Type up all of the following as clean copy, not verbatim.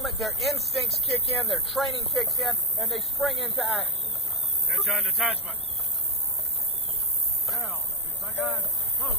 moment, their instincts kick in, their training kicks in, and they spring into action. Get joint detachment. Now, second, go.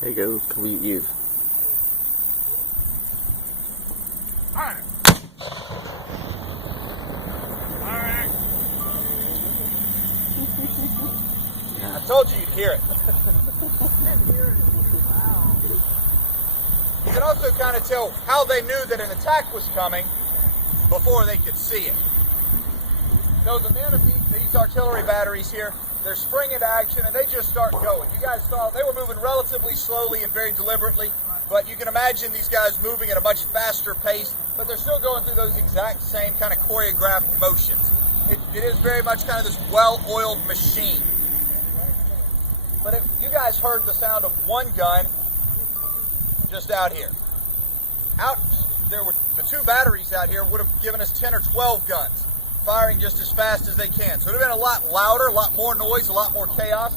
There you go, cover your ears. Alright. Alright. I told you you'd hear it. You can also kind of tell how they knew that an attack was coming before they could see it. So the men of these artillery batteries here, they're springing into action and they just start going. You guys saw they were moving relatively slowly and very deliberately, but you can imagine these guys moving at a much faster pace, but they're still going through those exact same kind of choreographed motions. It is very much kind of this well-oiled machine. But if you guys heard the sound of one gun just out here. There were the two batteries out here would have given us 10 or 12 guns, firing just as fast as they can. So it would have been a lot louder, a lot more noise, a lot more chaos.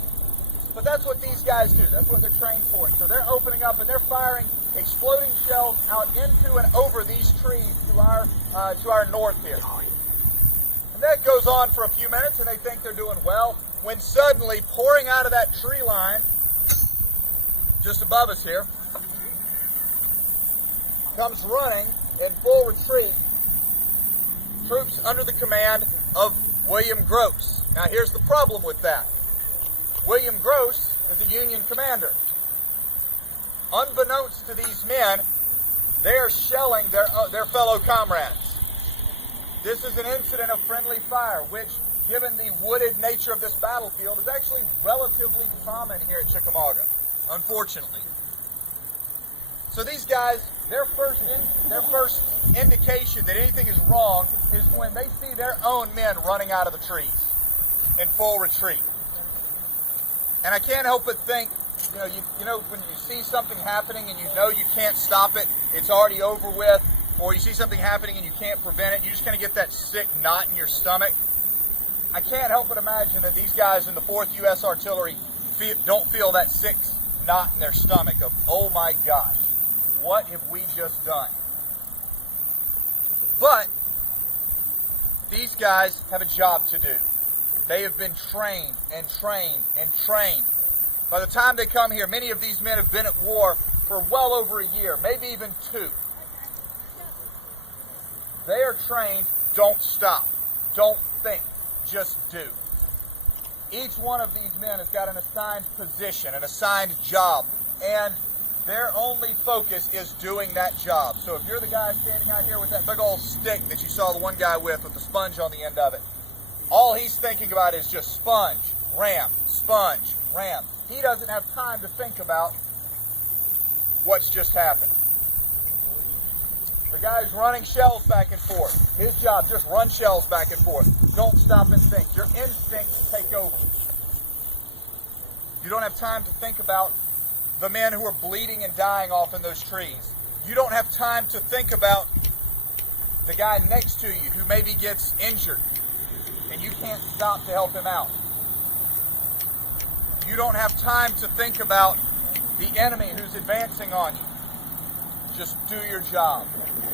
But that's what these guys do. That's what they're trained for. So they're opening up and they're firing exploding shells out into and over these trees to our north here. And that goes on for a few minutes and they think they're doing well, when suddenly, pouring out of that tree line just above us here, comes running in full retreat troops under the command of William Gross. Now here's the problem with that. William Gross is a Union commander. Unbeknownst to these men, they are shelling their fellow comrades. This is an incident of friendly fire, which, given the wooded nature of this battlefield, is actually relatively common here at Chickamauga, unfortunately. So these guys, their first indication that anything is wrong is when they see their own men running out of the trees in full retreat. And I can't help but think, you know when you see something happening and you know you can't stop it, it's already over with, or you see something happening and you can't prevent it, you just kind of get that sick knot in your stomach. I can't help but imagine that these guys in the 4th U.S. Artillery don't feel that sick knot in their stomach of, oh my gosh, what have we just done? But these guys have a job to do. They have been trained and trained and trained. By the time they come here, many of these men have been at war for well over a year, maybe even 2. They are trained, don't stop, don't think, just do. Each one of these men has got an assigned position, an assigned job, and their only focus is doing that job. So if you're the guy standing out here with that big old stick that you saw the one guy with the sponge on the end of it, all he's thinking about is just sponge, ram, sponge, ram. He doesn't have time to think about what's just happened. The guy's running shells back and forth. His job, just run shells back and forth. Don't stop and think. Your instincts take over. You don't have time to think about the men who are bleeding and dying off in those trees. You don't have time to think about the guy next to you who maybe gets injured and you can't stop to help him out. You don't have time to think about the enemy who's advancing on you. Just do your job.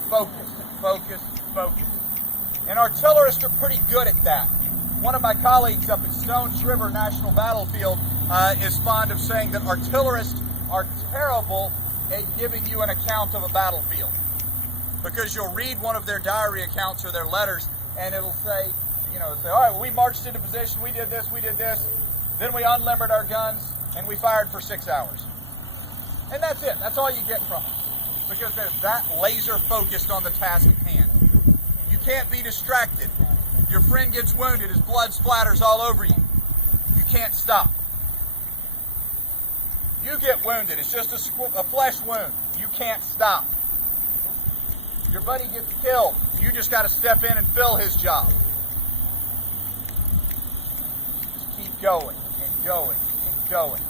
Focus, focus, focus. And artillerists are pretty good at that. One of my colleagues up at Stones River National Battlefield is fond of saying that artillerists are terrible at giving you an account of a battlefield. Because you'll read one of their diary accounts or their letters and it'll say, say, all right, well, we marched into position, we did this, then we unlimbered our guns, and we fired for 6 hours. And that's it. That's all you get from it. Because they're that laser focused on the task at hand. You can't be distracted. Your friend gets wounded, his blood splatters all over you. You can't stop. You get wounded, it's just a flesh wound. You can't stop. Your buddy gets killed. You just got to step in and fill his job. Just keep going and going and going.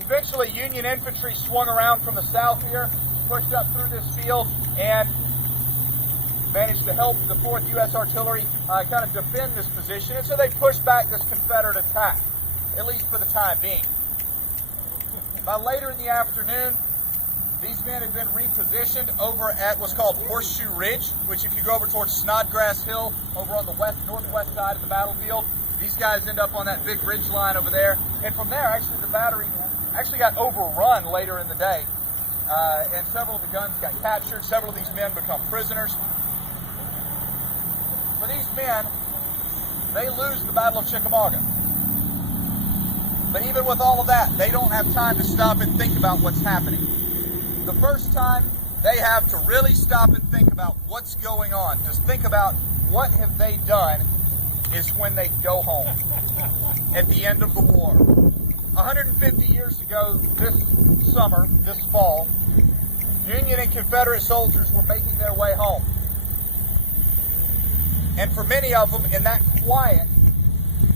Eventually, Union infantry swung around from the south here, pushed up through this field, and managed to help the 4th U.S. Artillery kind of defend this position. And so they pushed back this Confederate attack, at least for the time being. By later in the afternoon, these men had been repositioned over at what's called Horseshoe Ridge, which if you go over towards Snodgrass Hill, over on the northwest side of the battlefield, these guys end up on that big ridge line over there. And from there, actually, the battery actually got overrun later in the day. And several of the guns got captured. Several of these men become prisoners. For these men, they lose the Battle of Chickamauga. But even with all of that, they don't have time to stop and think about what's happening. The first time they have to really stop and think about what's going on, just think about what have they done, is when they go home at the end of the war. 150 years ago, this summer, this fall, Union and Confederate soldiers were making their way home. And for many of them, in that quiet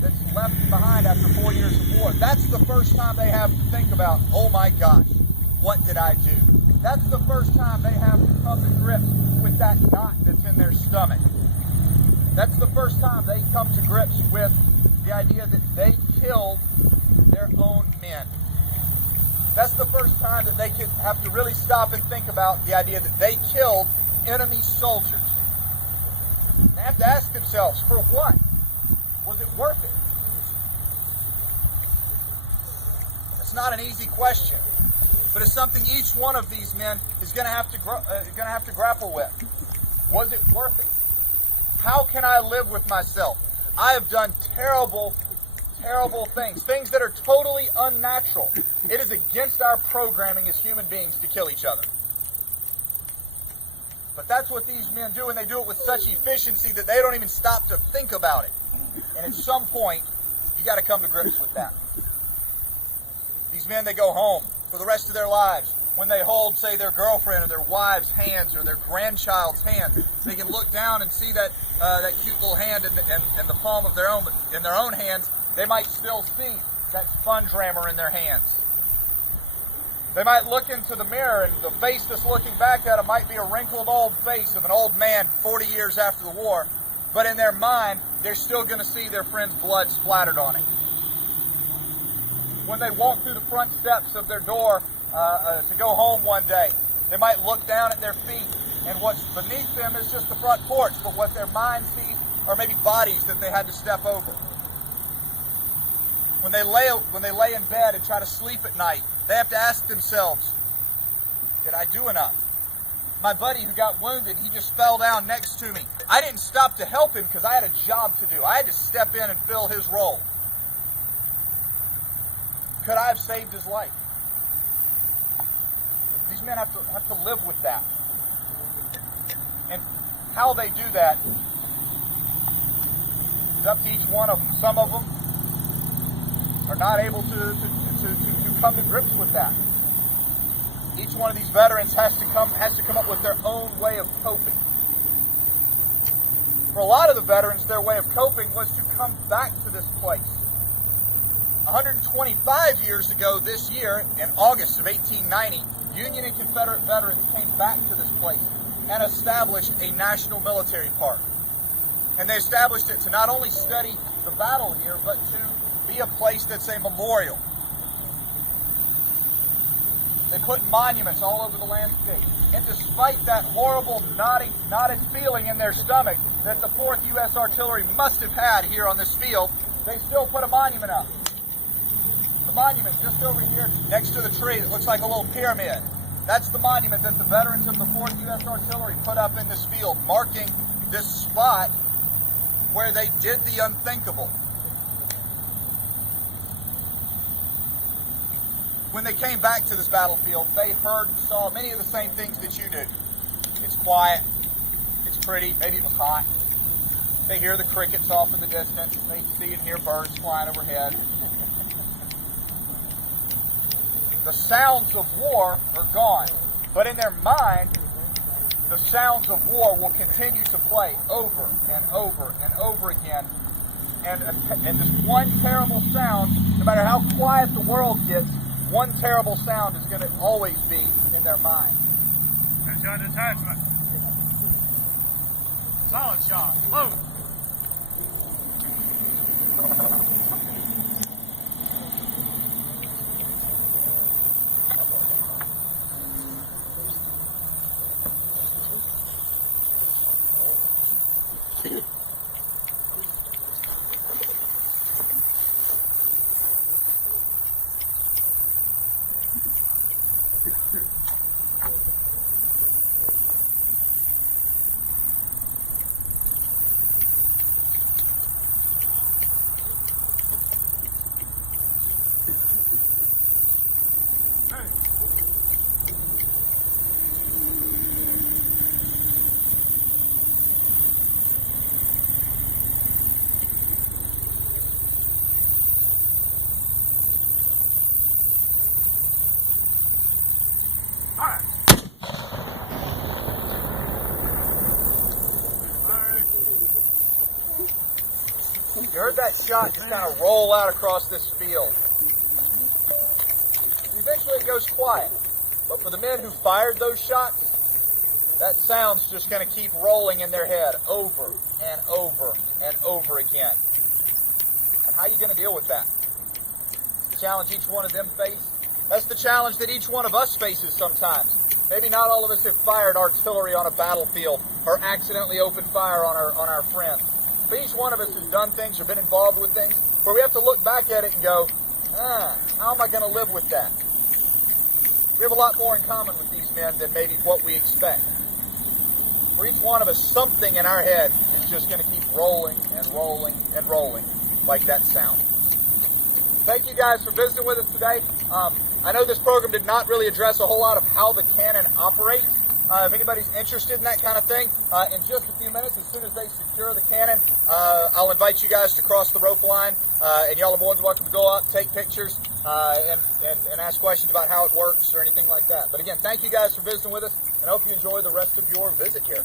that's left behind after 4 years of war, that's the first time they have to think about, oh my gosh, what did I do? That's the first time they have to come to grips with that knot that's in their stomach. That's the first time they come to grips with the idea that they killed their own men. That's the first time that they could have to really stop and think about the idea that they killed enemy soldiers. They have to ask themselves, for what? Was it worth it? It's not an easy question, but it's something each one of these men is going to have to grapple with. Was it worth it? How can I live with myself? I have done terrible things that are totally unnatural. It is against our programming as human beings to kill each other. But that's what these men do, and they do it with such efficiency that they don't even stop to think about it. And at some point, you got to come to grips with that. These men, they go home for the rest of their lives. When they hold, say, their girlfriend or their wife's hands or their grandchild's hand, they can look down and see that cute little hand in the palm of their own, but in their own hands, they might still see that sponge rammer in their hands. They might look into the mirror and the face that's looking back at them might be a wrinkled old face of an old man 40 years after the war, but in their mind, they're still going to see their friend's blood splattered on it. When they walk through the front steps of their door to go home one day, they might look down at their feet, and what's beneath them is just the front porch, but what their mind sees are maybe bodies that they had to step over. When they lay in bed and try to sleep at night, they have to ask themselves, did I do enough? My buddy who got wounded, he just fell down next to me. I didn't stop to help him because I had a job to do. I had to step in and fill his role. Could I have saved his life? These men have to live with that. And how they do that is up to each one of them. Some of them are not able to come to grips with that. Each one of these veterans has to come up with their own way of coping. For a lot of the veterans, their way of coping was to come back to this place. 125 years ago this year, in August of 1890, Union and Confederate veterans came back to this place and established a national military park. And they established it to not only study the battle here, but to be a place that's a memorial. They put monuments all over the landscape. And despite that horrible knotted feeling in their stomach that the 4th U.S. Artillery must have had here on this field, they still put a monument up. The monument just over here next to the tree that looks like a little pyramid. That's the monument that the veterans of the 4th U.S. Artillery put up in this field, marking this spot where they did the unthinkable. When they came back to this battlefield, they heard and saw many of the same things that you do. It's quiet, it's pretty, maybe it was hot. They hear the crickets off in the distance, they see and hear birds flying overhead. The sounds of war are gone, but in their mind, the sounds of war will continue to play over and over and over again. And this one terrible sound, no matter how quiet the world gets, one terrible sound is going to always be in their mind. Headshot detachment. Solid shot. Move. You heard that shot just kind of roll out across this field. Eventually it goes quiet. But for the men who fired those shots, that sound's just going to keep rolling in their head over and over and over again. And how are you going to deal with that? The challenge each one of them face. That's the challenge that each one of us faces sometimes. Maybe not all of us have fired artillery on a battlefield or accidentally opened fire on our friends. But each one of us has done things or been involved with things where we have to look back at it and go, how am I going to live with that? We have a lot more in common with these men than maybe what we expect. For each one of us, something in our head is just going to keep rolling and rolling and rolling like that sound. Thank you guys for visiting with us today. I know this program did not really address a whole lot of how the cannon operates. If anybody's interested in that kind of thing, in just a few minutes, as soon as they secure the cannon, I'll invite you guys to cross the rope line, and y'all are more than welcome to go up, take pictures, and ask questions about how it works or anything like that. But again, thank you guys for visiting with us, and I hope you enjoy the rest of your visit here.